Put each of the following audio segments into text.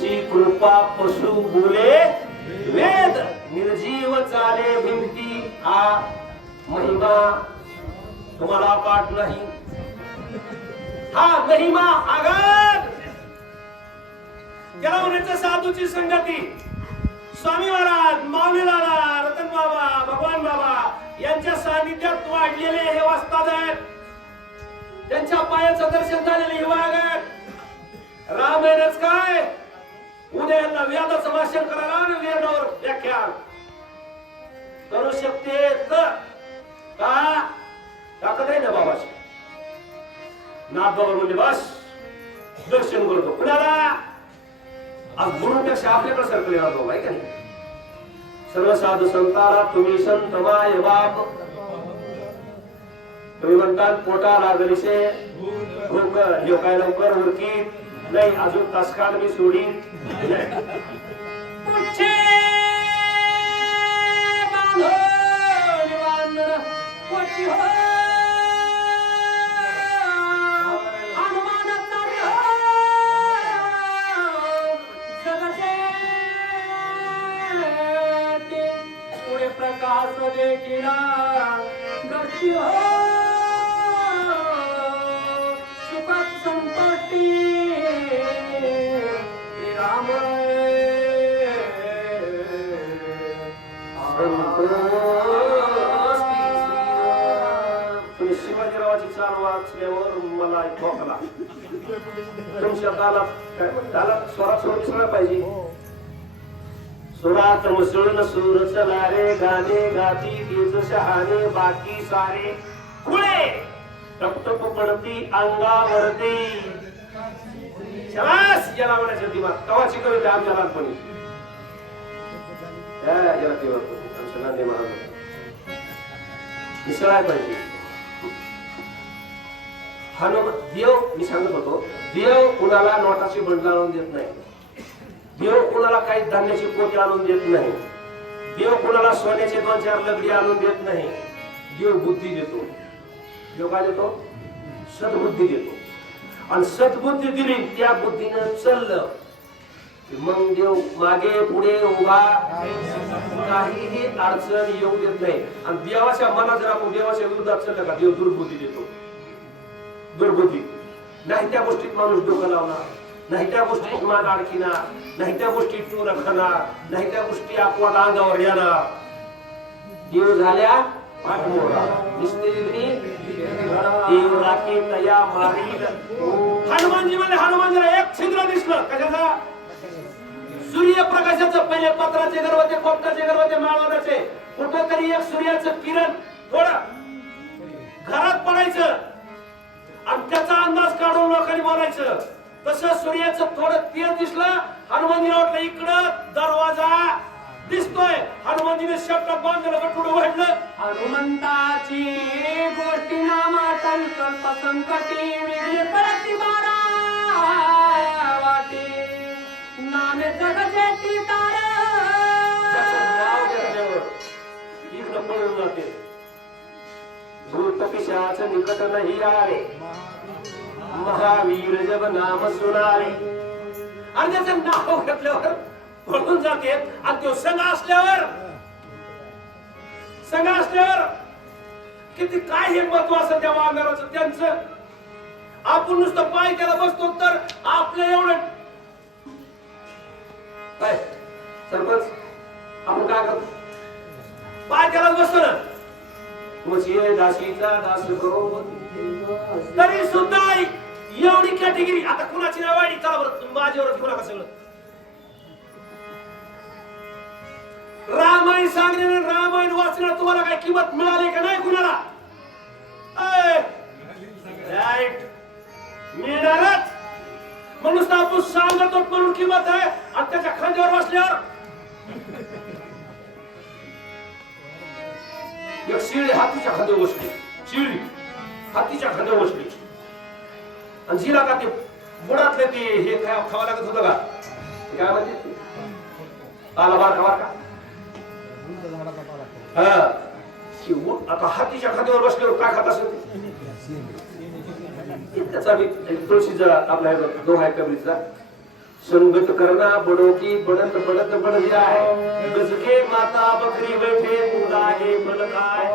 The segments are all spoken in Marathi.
ची कृपा पशु बोले वेद निर्जीव चाले भिंती हा महिमा तुम्हाला पाठ नाही. हा महिमा आगाध त्याला म्हणायचं साधूची संगती. स्वामी महाराज माऊली लाला रतन बाबा भगवान बाबा यांच्या सानिध्यात वाढलेले हे वाचतात आहेत. त्यांच्या पायाचं दर्शन झालेले हे वागत राम काय? उद्या यांना वेदाचं भाषण करायला आणि वेदावर व्याख्यान करू शकते का? ताकद आहे ना बाबाची नाथ बाबा म्हणजे बस. दर्शन करतो कुणाला? आज गुरुपेक्षा आपल्याकडे सरकले राहतो आहे का नाही सर्व साधू संताला तुम्ही संत माय बाप. तुम्ही म्हणतात पोटा लागलीसे. भूक ह्यो काय लवकर उरकीत. नाही अजून तसकाळ मी सोडीन. ते प्रकाश देखिला गती हो. ठोकला तुमच्या तालात काय स्वरात सोड दिसला पाहिजे. सुरात मुसळून सूर चलारे गाणे गाती तेज शहाणे बाकी सारे. खुळे! टपटप पडती अंगावरती. शबास! याला म्हणायचं दिमाग कवाची कविता आमच्या लहानपणी याला तेव्हा आमच्या नांदे महाराज मिसळाय पाहिजे. हनुमान देव मी सांगत होतो देव कुणाला नोटाची बंडल आणून देत नाही देव कुणाला काही धान्याची पोती आणून देत नाही देव कुणाला सोन्याचे दोन चार लगडी आणून देत नाही देव बुद्धी देतो देव काय देतो सद्बुद्धी देतो आणि सद्बुद्धी दिली त्या बुद्धीनं चाललं मग देव मागे पुढे उभा काहीही अडचण येऊ देत नाही आणि देवाच्या मनात जर आपण देवाच्या विरुद्धात चाललं का देव दुर्बुद्धी देतो दुर्बुद्धी नाही त्या गोष्टीत माणूस डोकं लावणार नाही त्या गोष्टीत मान अडकिणार नाही त्या गोष्टीत चूर खाणार नाही त्या गोष्टी अपवाद अंगावर येणार. देव झाल्या देव तया हनुमानजी मध्ये हनुमानजीला एक छिद्र दिसलं. कशाचा? सूर्यप्रकाशाचं पहिले पत्राचे गर्भते होते कोपटाचे घर माळवादाचे. कुठं तरी एक सूर्याचं किरण. थोडं. घरात पडायचं. आणि त्याचा अंदाज काढून लोकांनी बोलायचं. तसं सूर्याचं थोडं तेज दिसलं हनुमानजीला वाटलं इकडं दरवाजा दिसतोय. हनुमानजीने शब्दात बांधलं गटुड वाढलं हनुमंताची गोष्टी नामातन कल्प संकटी वेगळे पडती बारा वाटे. नामे जगजेटी तार. इकडं पळून जाते. भूत पिशाच निकट नाही आले. महावीर जब नाम सुनारे आणि त्याचं नाव घेतल्यावर पळून जाते आणि तो संघ असल्यावर संघ असल्यावर किती काय हे महत्त्व असं त्या वाघाराचं त्यांचं आपण नुसतं पाय त्याला बसतो तर आपलं एवढं काय? सरपंच आपण काय करतो? पाय त्याला बसतो ना. दास तरी सुद्धा एवढी कॅटेगरी आता कुणाची नाव वाईट चला बरं माझ्यावर घेऊ नका सगळं? रामायण सांगण्याने रामायण वाचण्यात तुम्हाला काय किंमत मिळाली का नाही कुणाला? मिळणारच. म्हणून तर आपण सांगतो म्हणून किंमत आहे. आणि त्याच्या खांद्यावर बसल्यावर एक शिळी हातीच्या खांद्यावर बसली शिळी हातीच्या खांद्यावर बसली आणि जिला का ते बुडातले ते हे खावा लागत होतं का काय आला बार का हा आता हातीच्या खांद्यावर बसल्यावर काय खात असेल त्याचा बी तुळशीचा आपला हे दोन आहे कबरीचा संगत करना बडो की बडत बडत बड जाय गजके माता बकरी बैठे मुला हे काय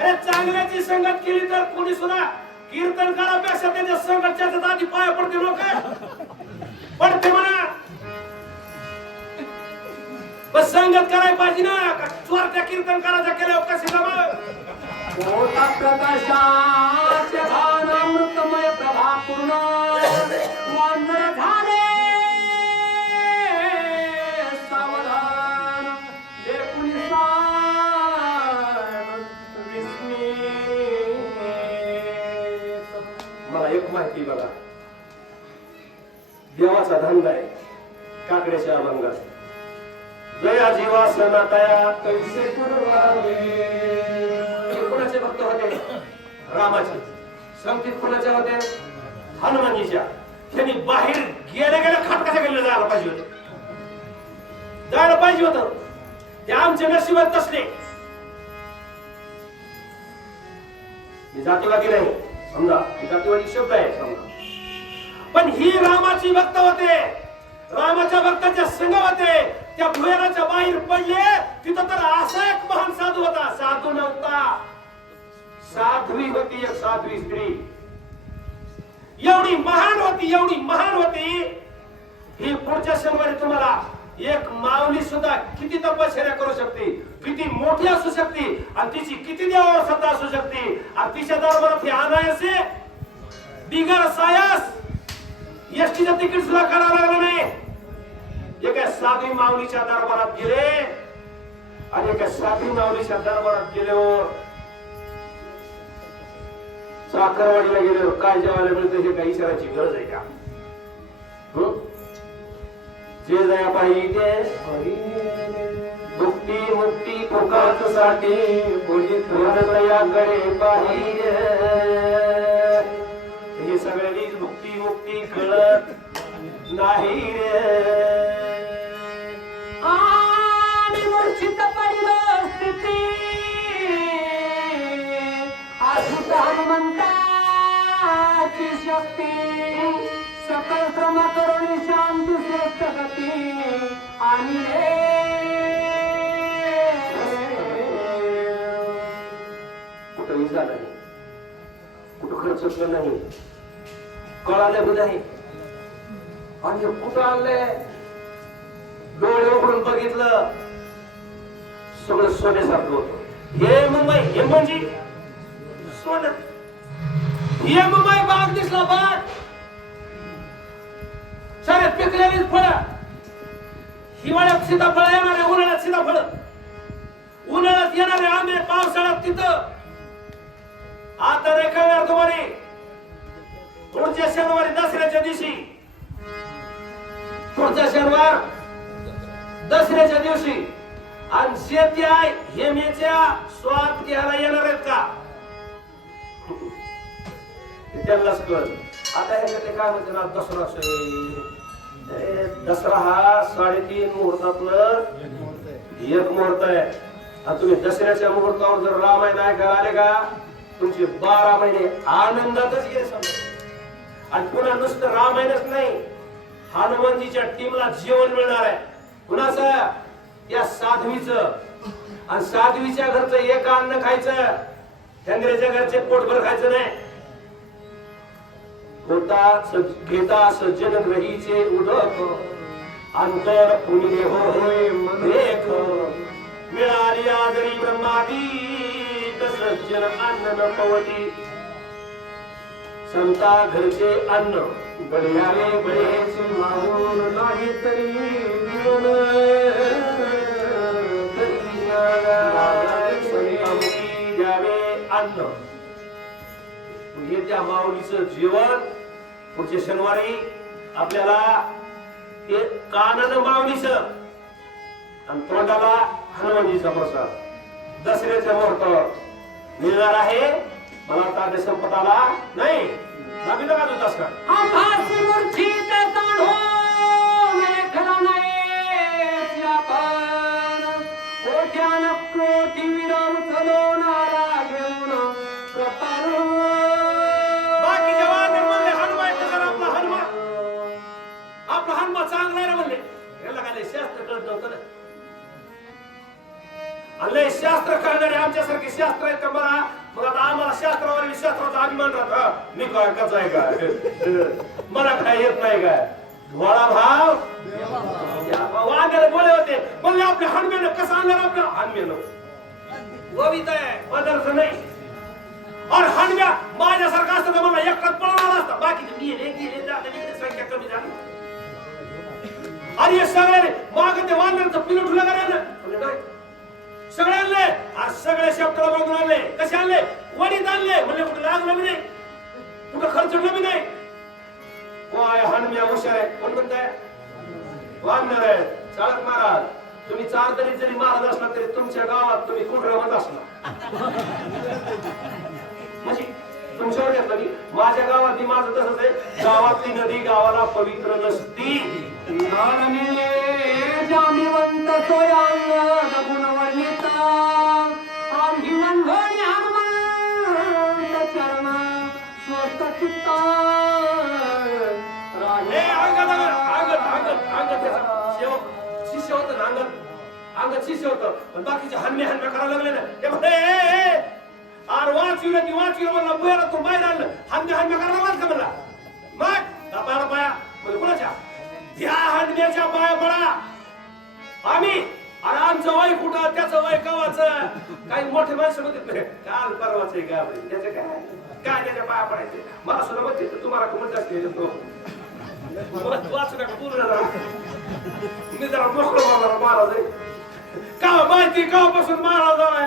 अरे चांगल्याची संगत केली तर कोणी सुद्धा कीर्तनकारापेक्षा त्याच्या संगतच्या आधी पाया पडते लोक. पडते म्हणा बस संगत करायला पाहिजे ना का चोरत्या कीर्तनकाराच्या केल्यावर कसे जमा मोठा प्रभा पूर्ण एक माहिती बघा. देवाचा धंदा आहे. काकड्याच्या अभंगात. जया जीवा सनातया कैसे पुरवावे? कोणाचे भक्त होते? रामाचे. संकेत कोणाचे होते? हनुमानजीच्या. त्यांनी बाहेर गेल्या गेल्या खाट कशा गेले जायला पाहिजे होत. जायला पाहिजे होत. ते आमच्या नशिबात तसले. मी जातीवादी नाही? समजा मी जातीवादी शब्द आहे समजा. पण ही रामाची भक्त होते. रामाच्या भक्ताच्या संघ होते. त्या भुयाराच्या बाहेर पडले. तिथं तर असा एक महान साधू होता. साधू नव्हता. साध्वी होती एक साध्वी स्त्री. एवढी महान होती एवढी महान होती. ही पुढच्या शनिवारी तुम्हाला एक माऊली सुद्धा किती तपश्चर्या करू शकते. किती मोठी असू शकते आणि तिची किती देवावर श्रद्धा असू शकते आणि तिच्या दरबारात हे अनायसे बिगर सायास एसटीचं तिकीट सुद्धा करावं लागलं नाही. एका साधी माऊलीच्या दरबारात गेले आणि एका साधी माऊलीच्या दरबारात गेल्यावर साखरवाडीला गेले काय जेवायला मिळतं हे काही इशाराची गरज आहे का? जे जया पाहिजे मुक्ती मुक्ती पुकात साठी याकडे पाहिजे हे सगळ्यांनी मुक्ती मुक्ती कळत नाही रे आणि मूर्छित पडलो स्थिती अद्भुत हनुमंताची शक्ती. सकल श्रम करुणी शांती श्रेष्ठ गती. आणि कुठं नाही. कळालं बी नाही. आणि कुठं आणलंय? डोळे उघडून बघितलं. सगळं सोन्यासारखं होत. हे मुंबई हे म्हणजे सोन. हे मुंबई बाग दिसला बाग. सारे पिकलेली फळ. हिवाळ्यात सीताफळ येणारे उन्हाळ्यात सीताफळ. उन्हाळ्यात येणारे आंबे पावसाळ्यात तिथं. आता नाही कळणार तुम्हाला. पुढच्या शनिवारी दसऱ्याच्या दिवशी. पुढचा शनिवार दसऱ्याच्या दिवशी. आणि शेती आहे हेमेच्या स्वाद घ्यायला येणार आहेत का? त्यांनाच कळ आता हे ते काय म्हणते ना दसरा ए, दसरा हा साडेतीन मुहूर्तातलं एक मुहूर्त आहे. आणि तुम्ही दसऱ्याच्या मुहूर्तावर जर रामायण ऐकायला आले का तुमचे बारा महिने आनंदातच गेले समजा. आणि पुन्हा नुसतं रामायणच नाही. हनुमानजीच्या टीमला जेवण मिळणार आहे. कुणाचं या साध्वीच. आणि साध्वीच्या घरचं एक अन्न खायचं. चंद्राच्या घरचे पोटभर खायचं नाही. होता घेता सज्जन ग्रहीचे उडक. अंतर पुण्य हो होय मिळाली आदरी ब्रह्मादी. सज्जन अन्न न पवती. संता घरचे अन्न बढियावे बळेच मागून नाही तरी द्यावे अन्न. हे त्या माऊलीचं जीवन पुढच्या शनिवारी आपल्याला ते कानानं माऊलीचं आणि तोंडाला हनुमानजीचा प्रसाद. दसऱ्याच्या मुहूर्तावर. मिळणार आहे? मला आता दशरथ संपत नाही दाबीला का तू का लय शास्त्र कळणारे आमच्यासारखे शास्त्र आहेत का मला? मग आता आम्हाला शास्त्रावर शास्त्राचा अभिमान राहत. मी काय कसा आहे काय? मला काय येत नाही काय? धोळा भाव? वांग्याला बोले होते. म्हणले आपल्या हनमेनं कसं आणणार आपलं हनमेनं गोवित आहे. पदार्थ नाही. और हनम्या माझ्यासारखा असतं तर मला एकटाच पळणार असता. बाकीचे गेले गेले जाते गेले संख्या कमी झाली. आणि हे सगळे माग ते वानरांचं पिलट का सगळे आणले आज सगळे शेपटाला बांधून आणले कसे आणले वडीत आणले. म्हणले कुठे लागलं बी नाही? कुठं खर्चलं बी नाही? काय हनम्या हुशार आहे. कोण म्हणताय? वाढणार आहे. चालक महाराज तुम्ही चार तरी जरी महाराज असला तरी तुमच्या गावात तुम्ही कुठं असला? म्हणजे तुमच्यावर घेतलं मी? माझ्या गावात बी माझं तसंच आहे. गावातली नदी गावाला पवित्र नसती. स्वस्त त्याचा शिष्य होतं शिष्य होतं पण बाकीचे हन्मे हन्मे करायला लागले ना. ते म्हणते आर वाचविलं की वाचविलं बुयाला तू बाहेर आणलं हन्मे हन्मे करायला लागलाच का मग बाया म्हणजे कुणाच्या? त्या हन्म्याच्या बाया पडा. आम्ही अरे आमचं वय कुठं? त्याचं वय कवाचं? काही मोठे माणसं म्हणतात काल परवाच आहे का? त्याचं काय? काय त्याच्या पाया पडायचे. मला सुद्धा मग तुम्हाला कोण जास्त तो वाचू नका बोलू नका. मी जरा मोकळं बोलणार महाराज का हो, माहिती कापासून महाराज आहे?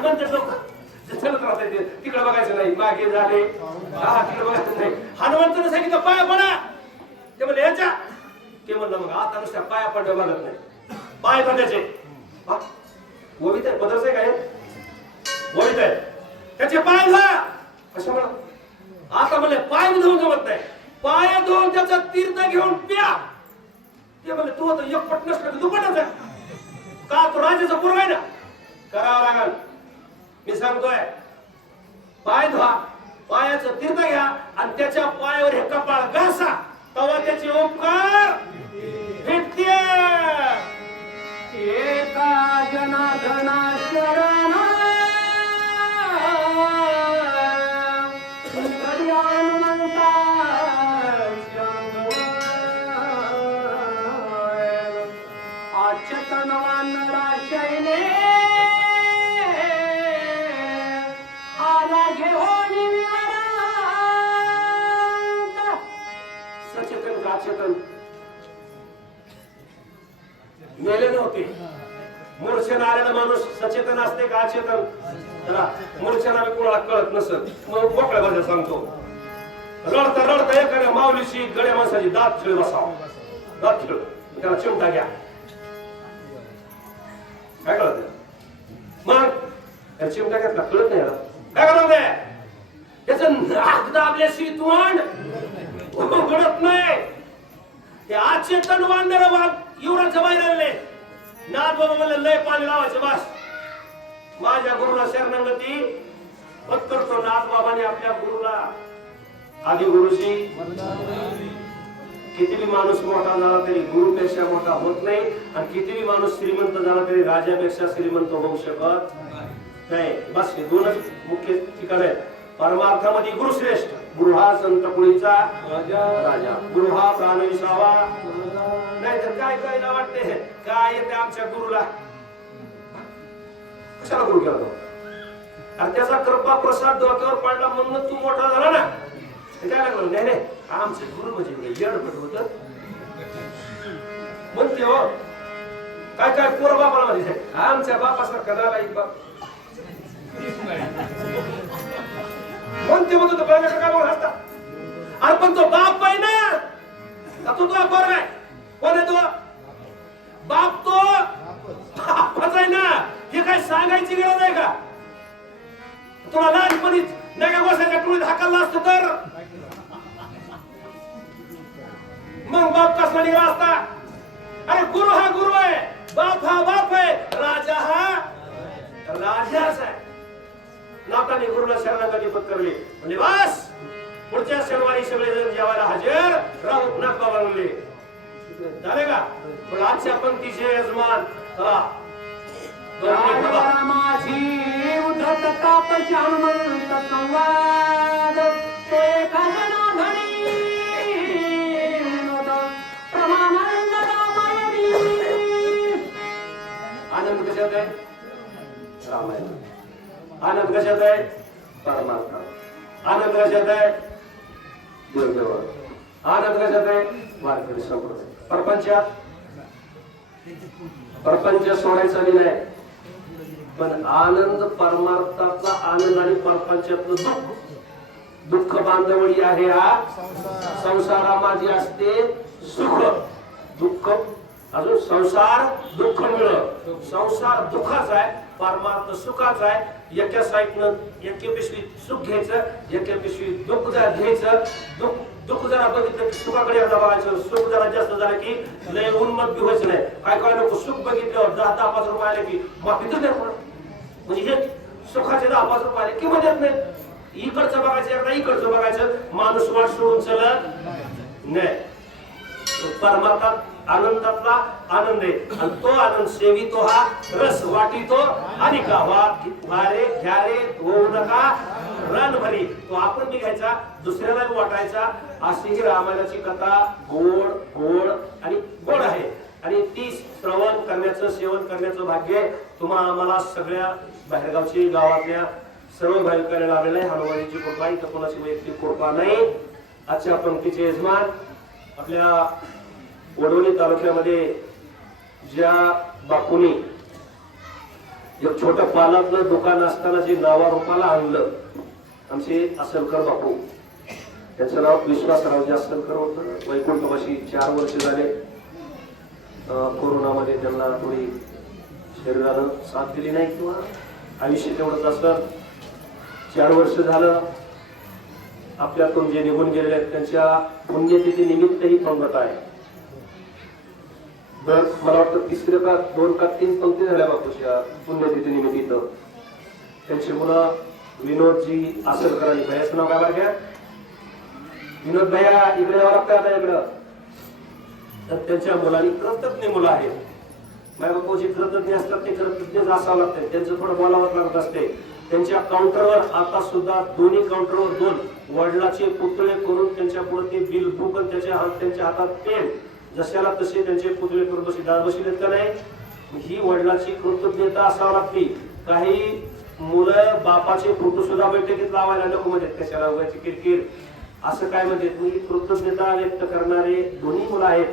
म्हणते चलत ते. तिकडे बघायचं नाही. मागे झाले. हा तिकडे बघायचं नाही. हनुमंतानं सांगितलं पाया पडा. ते म्हणले याच्या. ते म्हणलं मग आता नुसत्या पाया पडल्या बघत नाही. पाय पडायचे गोविंद आहे पदरच आहे काय ओवित आहे. त्याचे पाय धुवा. कशा म्हणा आता म्हणले पाय धुवून जमत नाही. पाय धुवून त्याचा तीर्थ घेऊन प्या. ते म्हणले तू आता एक पट नसलं तू आहे. का तू राजाचा पूर्व आहे ना? करावं लागल. मी सांगतोय पाय धुवा. पायाचं तीर्थ घ्या आणि त्याच्या पायावर हे कपाळ घासा. तेव्हा त्याचे उपकार भेटते एका जनार्दना सचेतन का मेले नव्हते. मूर्छेनं आलेला माणूस सचेतन असते का अचेतन? चला कोणाला कळत नसत मग मोकळ्या भाषेत सांगतो. रडता रडता एखाद्या माऊलीशी गड्या माणसाची दात खेळ बसाव. दात खेळ त्याला चिमटा घ्या. काय कळत मग त्या चिमटा घेतला. कळत नाही याला. काय करणार ते त्याचं नाक दाबल्याशी तोंड उघडत नाही. ते अचेतन वांदर वाघ युवराच्या बाहेर आणले नाथ बाबा म्हणले लय पाणी लावायचं बास. माझ्या गुरुला शरणंगती पत करतो नाथ बाबाने आपल्या गुरुला. आधी गुरुशी कितीबी माणूस मोठा झाला तरी गुरुपेक्षा मोठा होत नाही आणि कितीबी माणूस श्रीमंत झाला तरी राजापेक्षा श्रीमंत होऊ शकत नाही. बस हे दोनच मुख्य ठिकाण आहेत. परमार्थामध्ये गुरु गृहा संत कुळीचा राजा. गुरु हा प्राणविसावा नाहीतर काय काय ना वाटते काय येते आमच्या गुरुला? कशाला गुरु केला तो? आणि त्याचा कृपा प्रसाद डोक्यावर पडला म्हणून तू मोठा झाला ना. काय लागलं? नाही रे आमचे गुरु म्हणजे येडपट होत. म्हणते हो. काय काय पोर बापाला म्हणजे आमच्या बापासारखा झाला एक बाप. म्हणते म्हणतो तो पहिल्या काय बोल हसता? अरे पण तो बाप आहे ना. का तो तुला आहे. कोण आहे तो? बाप तो? बापच आहे ना. हे काय सांगायची गरज आहे का? तुला लहानपणीच नका गोसायच्या टोळीत हाकलला असतो तर? मग बाप कसला निघाला असता? अरे गुरु हा गुरु आहे. बाप हा बाप आहे. राजा हा राजाच आहे. नाताने गुरुला शरणागती पत्करली. म्हणजे बस! पुढच्या शनिवारी सगळे जण जेवायला हजर. राहू नाक बाबा म्हणले झाले का? पण आजच्या पंक्तीचे यजमान चला. माझी उठत तापची हनुमंत संवाद? तो एखादा आनंद कशात आहे परमात्मा. आनंद कशात आहे देवदेव. आनंद कशात आहे वारकरी संप्रदाय. प्रपंचात प्रपंच सोडायचा नाही. पण आनंद परमार्थातला आनंद आणि परपंचातलं दुःख. दुःख बांधवडी आहे हा. संसारामाझी असते सुख. दुःख अजून संसार दुःख मिळ संसार दुःखाचा आहे परमार्थ सुखाचा आहे. एका साईडनं एके पिशवी सुख घ्यायचं एके पिशवी दुःख जरा घ्यायचं. दुःख दुःख जरा बघितलं की सुखाकडे एकदा बघायचं. सुख जरा जास्त झालं की लय उन्मत व्हायचं नाही. काय काय नको सुख बघितल्यावर दहा दहा पाच रुपये आले की माफीच नाही. म्हणजे हे सुखाचे दहा पाच रुपये आले किंवा देत नाही. इकडचं बघायचं एकदा इकडचं बघायचं. माणूस वाट सोडून चलत नाही. परमार्थात आनंदातला आनंद आहे. आणि तो आनंद सेवितो हा रस वाटितो. आणि गावा वा घ्या रे होऊ नका. रन भरी तो आपण बी घ्यायचा दुसऱ्याला वाटायचा. अशी ही रामायणाची कथा गोड गोड आणि गोड आहे. आणि ती श्रवण करण्याचं सेवन करण्याचं भाग्य तुम्हा आम्हाला सगळ्या बाहेरगावची गावातल्या सर्व भाविकांना लाभलेलं आहे. हनुमानीची कृपा इथं कोणाची वैयक्तिक कृपा नाही. आजच्या पंक्तीचे यजमान आपल्या वडवली तालुक्यामध्ये ज्या बापूनी एक छोटं पालातलं दुकान असताना जे नावारूपाला आणलं आमचे असलकर बापू. त्यांचं नाव विश्वासरावजी असलकर होतं. वैकुंठवाशी चार वर्ष झाले कोरोनामध्ये त्यांना थोडी शरीरानं साथ दिली नाही किंवा आयुष्य तेवढंच असतं चार वर्ष झालं आपल्यातून जे निघून गेलेले आहेत त्यांच्या पुण्यतिथी निमित्त ही पंगत आहे. दर मला वाटतं तिसऱ्या का दोन का तीन पंक्ती झाल्या बापूच्या पुण्यतिथी निमित्त त्यांची मुलं विनोदजी आसरकर आणि भैयाचं नाव काय बरं घ्या विनोद भैया इकडे यावं लागतं आता इकडं. तर त्यांच्या मुलांनी कृतज्ञ मुलं आहेत. माझ्या बापूची कृतज्ञ असतात ते कृतज्ञच असावं लागते त्यांचं थोडं बोलावं लागत असते त्यांच्या काउंटरवर आता सुद्धा दोन्ही काउंटरवर दोन वडिलाचे पुतळे करून त्यांच्या पुढे ते बिल बुक आणि त्याच्या हात त्यांच्या हातात पेन जशाला तसे त्यांचे पुतळे करून बसले. डाळ बसलेत का नाही? ही वडिलाची कृतज्ञता असावं लागते. काही मुलं बापाचे फोटो सुद्धा बैठकीत लावायला नको म्हणतात. कशाला उगायची किरकिर? असं काय म्हणते तुम्ही कृतज्ञता व्यक्त करणारे दोन्ही मुलं आहेत.